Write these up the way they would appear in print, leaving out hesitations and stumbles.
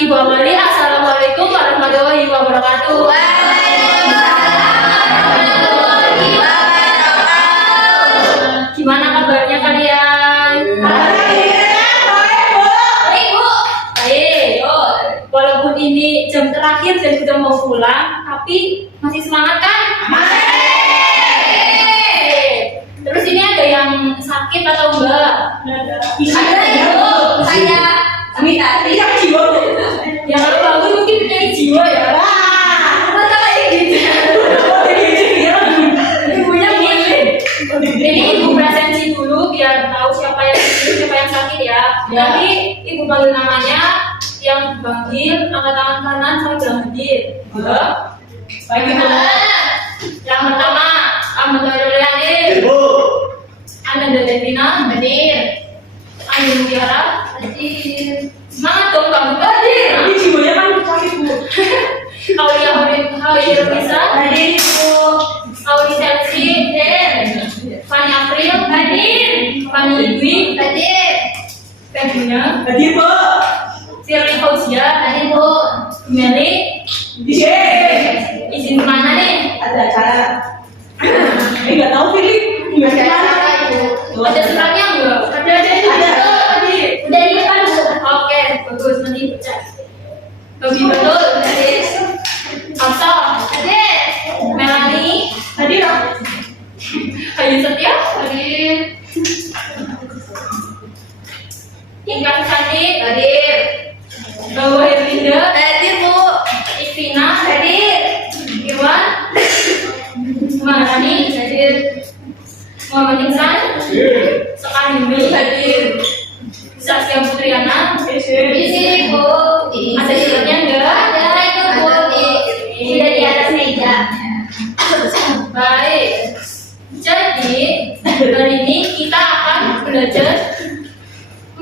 Ibu Amali, assalamualaikum warahmatullahi wabarakatuh. Gimana kabarnya kalian? Baik, Bu. Baik. Walaupun ini jam terakhir dan sudah mau pulang, tapi masih semangat kan? Terus ini ada yang sakit atau enggak? Ada Ibu, saya tadi yang jiwa. Ya kalau bagus mungkin kayak jiwa ya. Masa kayak gitu? Ibunya milih. Ini ibu presensi dulu biar tahu siapa yang sakit ya. Nanti ibu panggil namanya, yang dipanggil angkat tangan kanan sampai bilang hadir. Baik ibu. Yang pertama, Ahmad Hadir. Anda dan Devina hadir. Andi Mutiara hadir. Semangat dong kamu hadir. Ini jiwanya kan sakit Bu. Aulia Horizon bisa hadir ibu. Audi Chelsea hadir. Fani April hadir. Fani Idwi hadir. Febina Hadir Bu. Firly Fauzia hadir bu. Meli izin kemana nih? Ada acara. Nggak tahu Philip. Gimana Ibu? Ada suratnya enggak? Ada. Udah di depan bu. Oke, bagus, nanti baca. Lebih betul hadir. Hafsa hadir. Melani hadir. Ayu Setia hadir. Tingkat cantik hadir. Bawa Herlinda hadir bu. Ivina hadir. Irwan Marani hadir. Muhammad Insan Sekali hadir. Saskia Putriana di sini bu. Ada suratnya enggak? Ada itu bu. Sudah di atas meja. Baik. Jadi hari ini kita akan belajar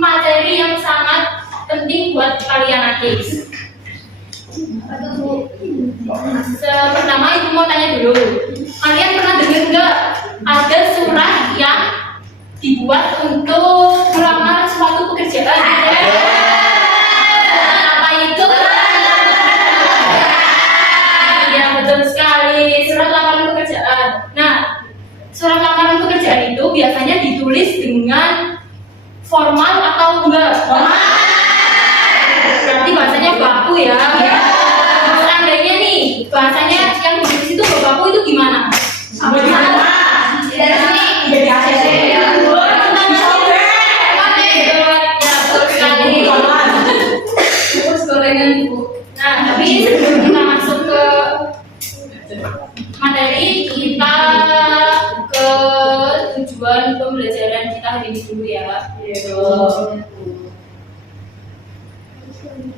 materi yang sangat penting buat kalian nanti. Pertama ibu mau tanya dulu, kalian pernah dengar nggak ada surat yang dibuat untuk melamar suatu pekerjaan? Apa itu? Ya betul sekali, surat lamaran pekerjaan. Nah, surat lamaran pekerjaan itu biasanya ditulis dengan formal atau enggak? Berarti bahasanya baku ya. Seandainya nih bahasanya yang ditulis itu baku itu gimana? Sama di sana. Dari sini Jadi ACC. Nah, tapi sebelum kita masuk ke materi, kita ke tujuan pembelajaran kita hari ini dulu ya.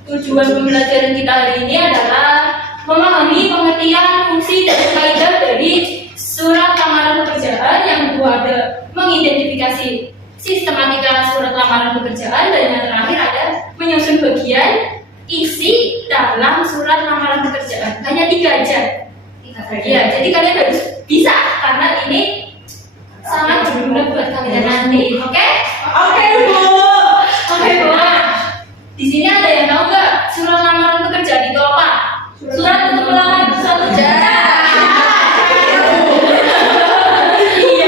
Tujuan pembelajaran kita hari ini adalah memahami pengertian fungsi dan kaidah dari surat lamaran pekerjaan. Yang kedua ada mengidentifikasi sistematika surat lamaran pekerjaan, dan yang terakhir ada menyusun bagian isi dalam surat lamaran pekerjaan. Hanya 3 aja. Ya, jadi kalian harus bisa karena ini sangat berguna buat kalian nanti. Oke? Oke Bu. Oke, Bu. Di sini ada yang tahu nggak surat lamaran pekerjaan itu apa? Surat untuk melamar suatu kerja. Iya.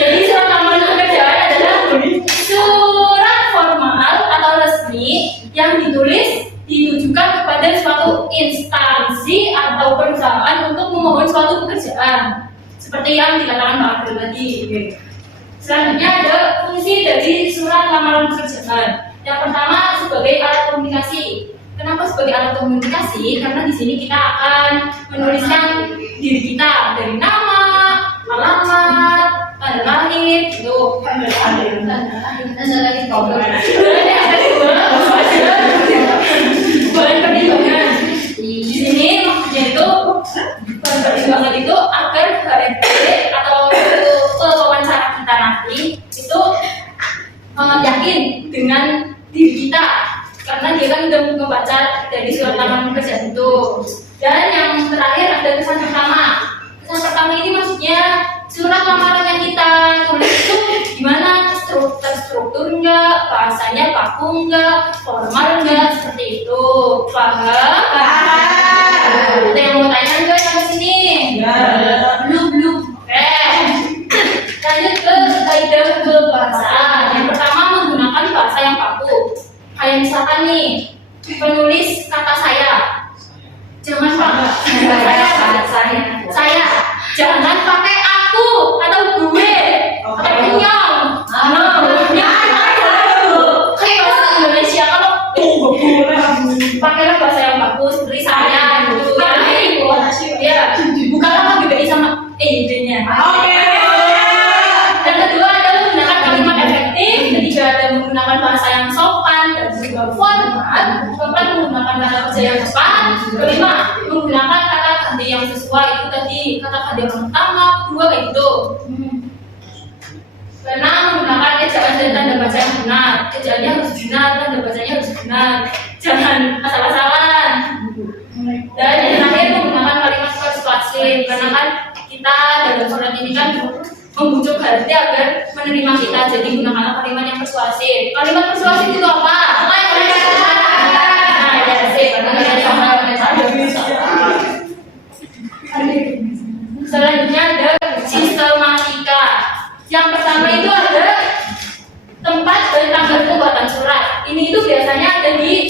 Jadi surat lamaran pekerjaan adalah surat formal atau resmi yang ditujukan kepada suatu instansi atau perusahaan untuk memohon suatu pekerjaan. Seperti yang dikatakan Pak Abdul tadi. Selanjutnya ada fungsi dari surat lamaran pekerjaan. Yang pertama sebagai alat komunikasi. Kenapa sebagai alat komunikasi? Karena di sini kita akan menuliskan diri kita dari nama, alamat, tanggal lahir, itu tanggal lahir. Bahan pertimbangan. Di sini maksudnya itu bahan pertimbangan itu agar HRD atau wawancara kita nanti itu yakin dengan diri kita, karena dia kan udah membaca dari surat lamaran pekerjaan itu. Dan yang terakhir ada kesan pertama. Kesan pertama ini maksudnya surat lamaran yang kita tulis itu gimana, terstruktur enggak, tulisannya baku enggak, formal enggak, seperti itu. Paham? Ada yang mau tanya enggak yang sini? Belum. Oke. Lanjut ke kaidah kebahasaan. Yang pertama, menggunakan bahasa yang baku. Kayak misalkan nih, penulis kata saya. Jangan pakai saya. Jangan pakai aku atau gue atau punyong. Kayak bahasa Indonesia kalau pakailah bahasa yang bagus seperti saya gitu ya. Ya, bukanlah KBBI sama ide-nya. Yang kedua adalah menggunakan kalimat efektif. Ketiga ada menggunakan bahasa yang sopan dan juga formal. Keempat menggunakan kata kerja yang tepat. Kelima menggunakan kata ganti yang sesuai. Itu tadi kata ganti yang pertama, kedua kayak gitu. Keenam menggunakan ejaan dan tanda baca yang benar. Ejaannya harus benar, tanda bacanya harus benar. Jangan asal-asalan. Dan yang terakhir menggunakan kalimat persuasif. Karena kan kita dalam surat ini kan membujuk hati agar menerima kita. Jadi gunakanlah kalimat yang persuasif. Kalimat persuasif itu apa? Selanjutnya ada sistematika. Yang pertama itu ada tempat dan tanggal pembuatan surat. Ini itu biasanya ada di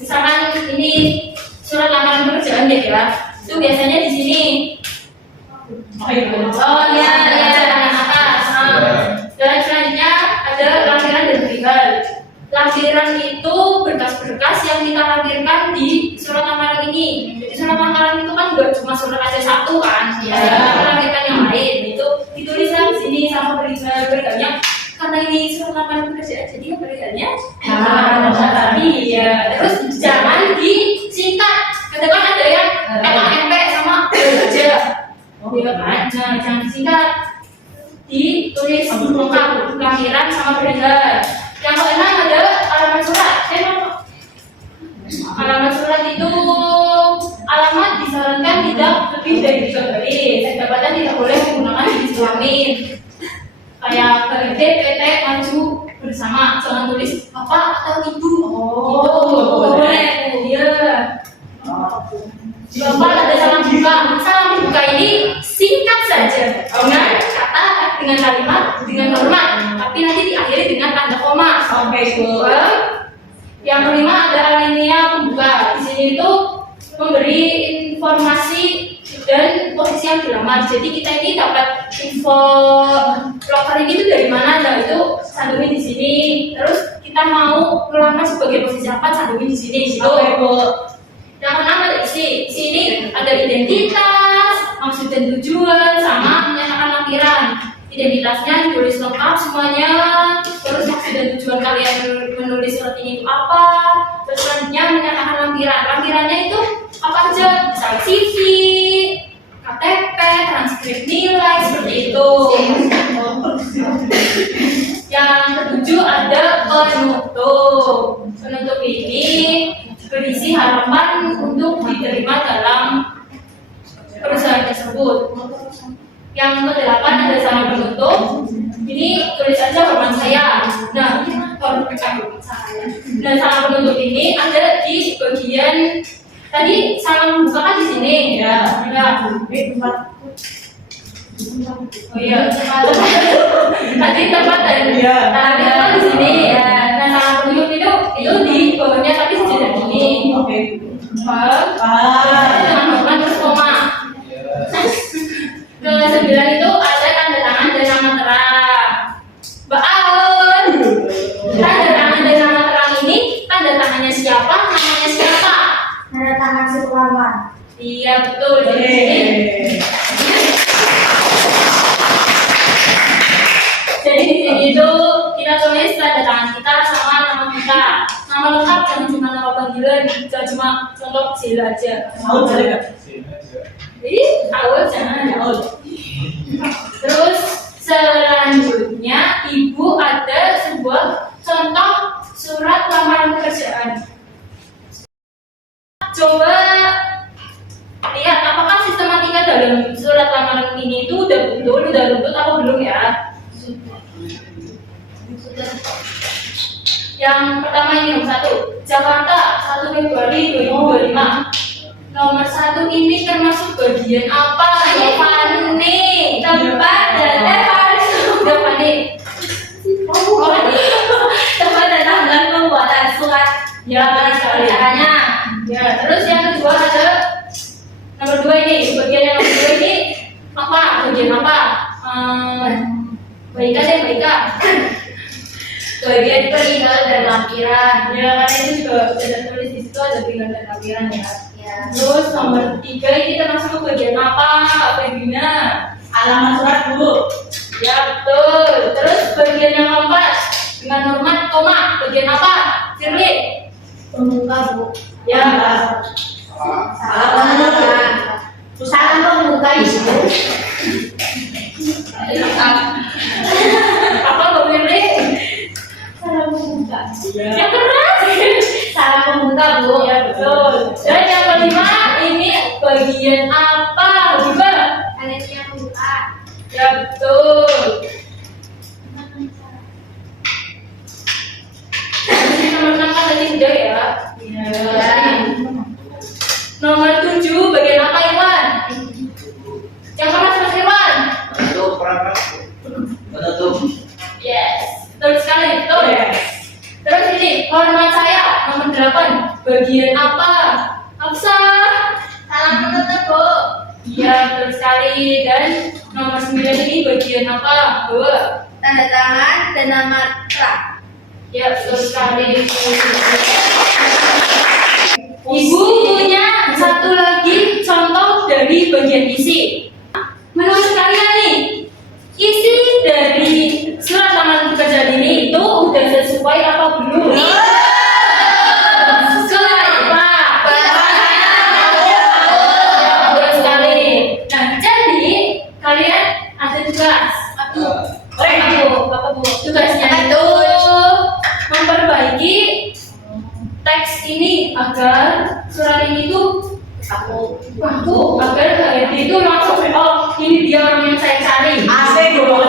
misalkan ini surat lamaran pekerjaan ya. Itu biasanya di sini. Oh ya, atas. Dan selanjutnya ada lampiran dan perihal. Lampiran itu berkas-berkas yang kita lampirkan di surat lamaran ini. Jadi surat lamaran itu kan nggak cuma surat aja satu kan, kita lampirkan yang lain. Itu dituliskan di sini sama perihalnya. Karena ini surat lamaran pekerjaan, jadi perihalnya. Iya. Terus jangan disingkat. Kadang-kadang ada yang MP sama aja. Ya kan, jangan disingkat. Ditulis lengkap lampiran sama perihal. Yang keenam ada alamat surat. Alamat surat itu alamat disarankan tidak lebih dari 3 baris. Pendapatan tidak boleh menggunakan jenis kelamin. Kayak PRT, PT, maju bersama. Jangan tulis bapak atau ibu. Boleh. Iya. Bapak ada salam buka. Salam buka ini singkat saja. Dengan kalimat dengan hormat, tapi nanti diakhiri dengan tanda koma. Yang kelima ada alinea pembuka. Di sini itu memberi informasi dan posisi yang dilamar. Jadi kita ini dapat info loker ini itu dari mana? Nah itu cantumin di sini. Terus kita mau melamar sebagai posisi apa? Cantumin di sini. Yang keenam ada isi. Di sini ada identitas, maksud dan tujuan, sama menyatakan lampiran. Identitasnya ditulis lengkap semuanya, terus maksud dan tujuan kalian menulis surat ini itu apa, terus selanjutnya menyatakan lampiran. Lampirannya itu apa aja? Misalnya CV, KTP, transkrip nilai, seperti itu. Yang ketujuh ada penutup. Penutup ini berisi harapan untuk diterima dalam perusahaan tersebut. Yang kedelapan ada salam penutup. Ini tulis aja hormat saya. Nah, salam penutup ini ada di bagian tadi salam buka kan di sini. Ya. Oh iya, tadi tempat dan tadi tempat di sini. Ya. Nah, salam penutup itu di bawahnya tapi sejajar gini. Dengan hormat terus koma. Ke-9 itu ada tanda tangan dan nama terang. Mbak Aun, tanda tangan dan nama terang ini tanda tangannya siapa? Namanya siapa? Tanda tangan si pelamar. Iya betul. Jadi di sini itu kita tulis tanda tangan kita sama nama kita. Nama lengkap jangan cuma nama panggilan, jangan cuma contoh Cila aja. Awal jangan. Terus selanjutnya ibu ada sebuah contoh surat lamaran pekerjaan. Coba lihat apakah sistematika dalam surat lamaran ini itu udah runtut atau belum ya? Yang pertama ini nomor 1, Jakarta 1 Februari 2025. Nomor 1 ini termasuk bagian apa? Fani. Tempat dan Fani. Tempat dan tanggal pembuatan surat. Ya, caranya. Ya, terus yang kedua ada nomor 2 ini. Bagian yang nomor 2 ini apa? Bagian apa? Baika deh, Baika. Bagian peninggalan dan lampiran. Ya, karena itu juga sudah tertulis di situ ada peninggalan dan lampiran ya. Ya. Terus nomor 3 ini termasuk bagian apa? Bagaimana? Alamat surat Bu. Ya, betul. Terus bagian yang keempat dengan hormat koma. Bagian apa? Firly. Pembuka, Bu. Ya. Salam pembuka, Ibu. Apa Mbak Firly? Salam pembuka. Yang keras. Salam pembuka, Bu. Ya, betul. Dan yang kelima ini bagian apa? Juga. Kalian pembuka. Ya, betul. Nomor 6 kan tadi sudah ya. Ya. Nomor 7 bagian apa Iwan? Yang keras Mas Iwan? Menutup. Yes, betul sekali, betul. Terus ini, hormat saya, nomor 8 bagian apa? Hafsa. Salam penutup, Bu. Iya, betul sekali. Dan nomor 9 ini bagian apa? 2. Tanda tangan dan nama truk. Ya, betul sekali. Ibu punya satu lagi contoh dari bagian isi. Menurut kalian nih, isi dari surat lamaran pekerjaan ini itu udah sesuai apa belum? Sesuai apa? Betul sekali. Nah, jadi kalian ada tugas. Apa bu? Tugasnya itu memperbaiki teks ini agar surat ini tuh aku agar HRD itu langsung ini dia orang yang saya cari. Asik Bu.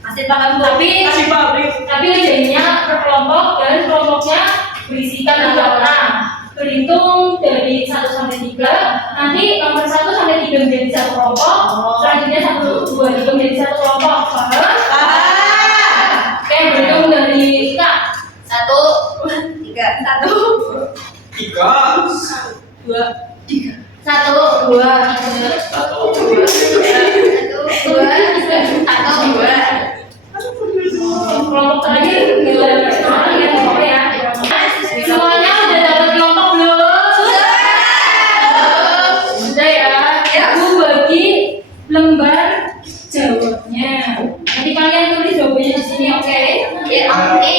Masih paham Kasih pabrik. tapi kerjanya berkelompok dan kelompoknya berisikan 3 orang. Berhitung dari 1 sampai 3. Nanti nomor 1 sampai 3 menjadi satu kelompok. Selanjutnya 1, 2, 3 menjadi satu kelompok. Paham? Oke, berhitung dari Ika. 1, 3, 1, 3. 2, 3. 1, 2, 2. Kelompok terakhir orang yang kelompok ya. Semuanya udah dapat kelompok belum? Sudah ya. Aku bagi lembar jawabnya. Nanti kalian tulis jawabannya di sini, oke? Ya, oke.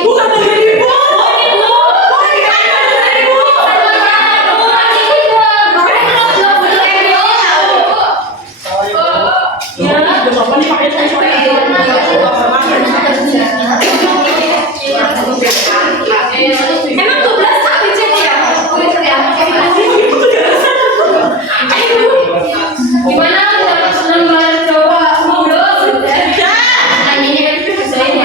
Bukan dari Ibu. Ya. Udah Bapak nih pakai saya. Emang 12 kali cek ya? Gimana lembar jawab belum? Nah, ini kan saya.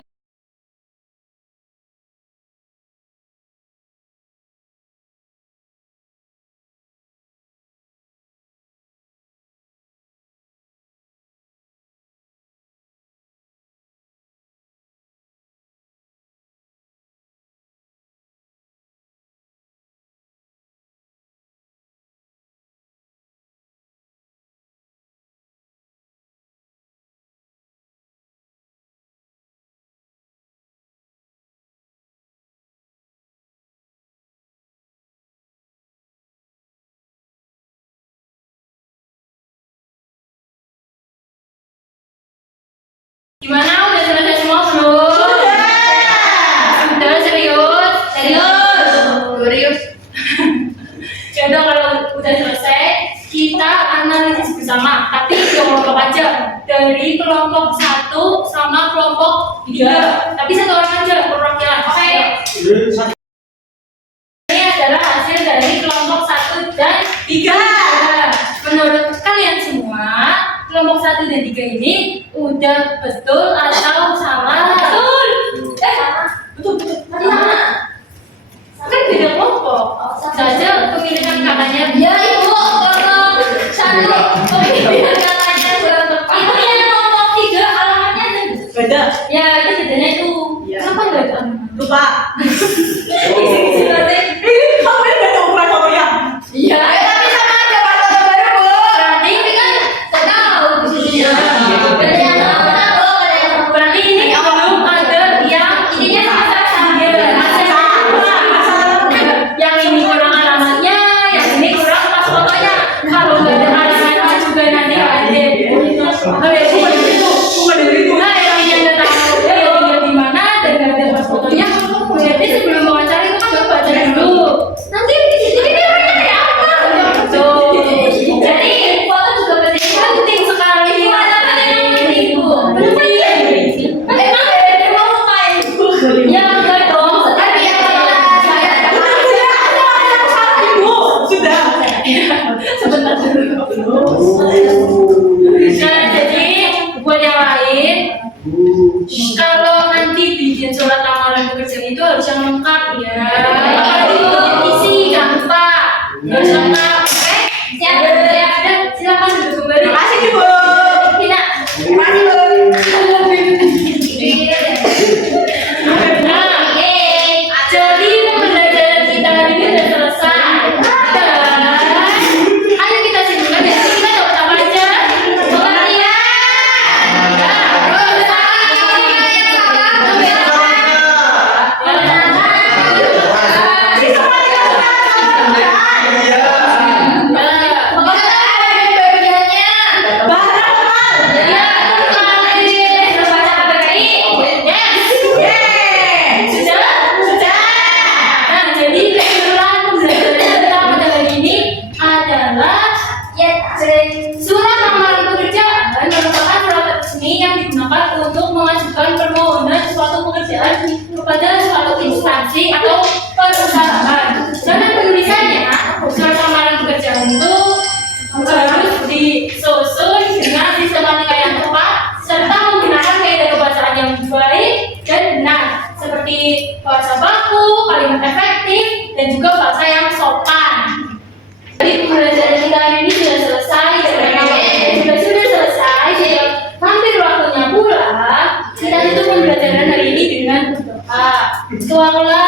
Gimana? Udah selesai semua belum? Sudah serius? Serius. Ya udah kalau udah selesai, kita analisis bersama. Tapi kelompok aja. Dari kelompok 1 sama kelompok 3. Tapi 1 orang aja perwakilan. Oke. Ini adalah hasil dari kelompok 1 dan 3. Menurut kalian semua, kelompok 1 dan ada 3 ini udah betul atau salah? Betul. Betul. Tadi mana? Kan beda kelompok. Saja pemilihan katanya Ya ibu, tolong satu pemilihan katanya kurang tepat. Itu yang nomor 3 alamatnya ada. Beda. ya itu bedanya itu. Iya. Kenapa nggak ada? Lupa. Isi-isi berarti. Ini kamu ini beda ukuran fotonya. Iya. Tapi sama aja foto baru bu. Berarti Tapi kan saya tahu di sini. Iya. Ada yang mana bu? Ada yang berarti ini belum ada yang ininya sama. Iya, yang ini kurang alamatnya, yang ini kurang pas fotonya. Kalau nggak ada alamatnya juga nanti nggak ada. Oh ya, Bukan dari itu. Bukan dari itu. nah yang ini ada tahu dia tinggal di mana dan nggak ada pas fotonya. Berarti sebelum wawancara itu kan harus baca dulu. Nanti di sini namanya kayak apa? Tuh. Jadi foto juga penting. Penting sekali. Gimana yang penting bu? Penting. Emang dari mau main bu? Ya enggak dong. Tapi yang saya Ibu, sudah. Sebentar dulu. Nah, jadi buat yang lain, kalau nanti bikin surat lamaran pekerjaan itu harus yang lengkap ya. Apalagi bikin isi, jangan lupa. Harus lengkap, oke? Siap. Ya, udah, silakan duduk kembali. Makasih Ibu. Tina. Makasih Bu. Nah, jadi pembelajaran kita hari ini sudah selesai. Dan ayo kita simpulkan ya. Kita dapat apa aja? Pengertian. Nah, jadi kesimpulan pembelajaran kita pada hari ini adalah surat lamaran pekerjaan merupakan surat resmi yang digunakan untuk mengajukan permohonan suatu pekerjaan kepada suatu instansi atau perusahaan. Dalam penulisannya, surat lamaran pekerjaan itu harus disusun dengan sistematika yang tepat serta menggunakan kaidah kebahasaan yang baik dan benar seperti bahasa baku, kalimat efektif, dan juga bahasa yang sopan. Jadi pembelajaran kita hari ini sudah selesai, sudah selesai, sudah hampir waktunya pulang. Kita tutup pembelajaran hari ini dengan berdoa. Tuhanlah